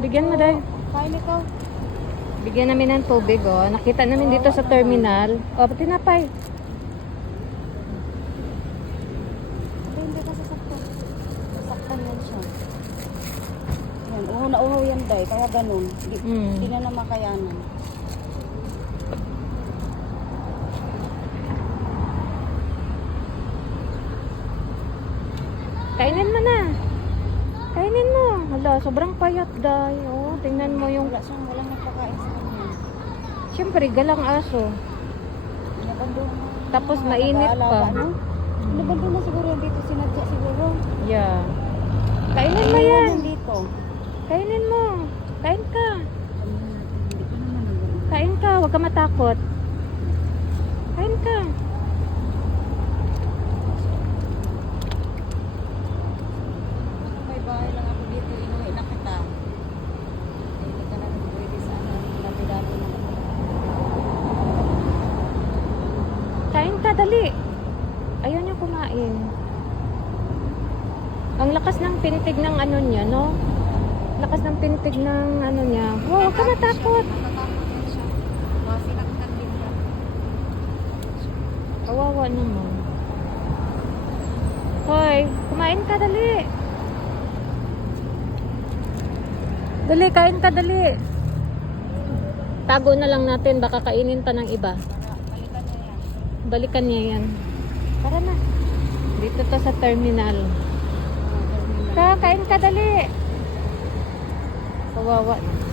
Bigyan mo dahil. Kain ikaw. Bigyan namin ng tubig, oh. Nakita namin dito sa terminal. Oh, tinapay. Hindi ka sasaktan. Sasaktan yan siya. Yan, uho na uho yan day, kaya ganun. Di, Mm. di na na makayanan. Kainin mo na. Kainin mo. Hala, sobrang payat, day. Oh, tingnan mo yung... Wala siyang, walang nagpakain sa kanya. Siyempre, galang aso. Tapos mainit pa. No? Inabando na siguro yan dito, sinadya siguro. Yeah. Kainin mo yan. dito. Kainin mo. Kain ka. Kain ka. Huwag ka matakot. Kain ka. May bahay lang ako dito, inuwi na kita. Hindi ka na rin pwede sa ano, labi-labi na ako. Ka, dali. Ayaw niya kumain. Ang lakas ng pintig ng ano niya, no? Lakas ng pintig ng ano niya. Wow, huwag ka matakot. Kawawa naman. Hoy, kumain ka, dali. Dali, kain ka, dali. Tago na lang natin, baka kainin pa ng iba. Para balikan niya yan. Balikan niya yan. Tara na. Dito to sa terminal. Terminal. Ka, kain ka, dali. Kawawa naman.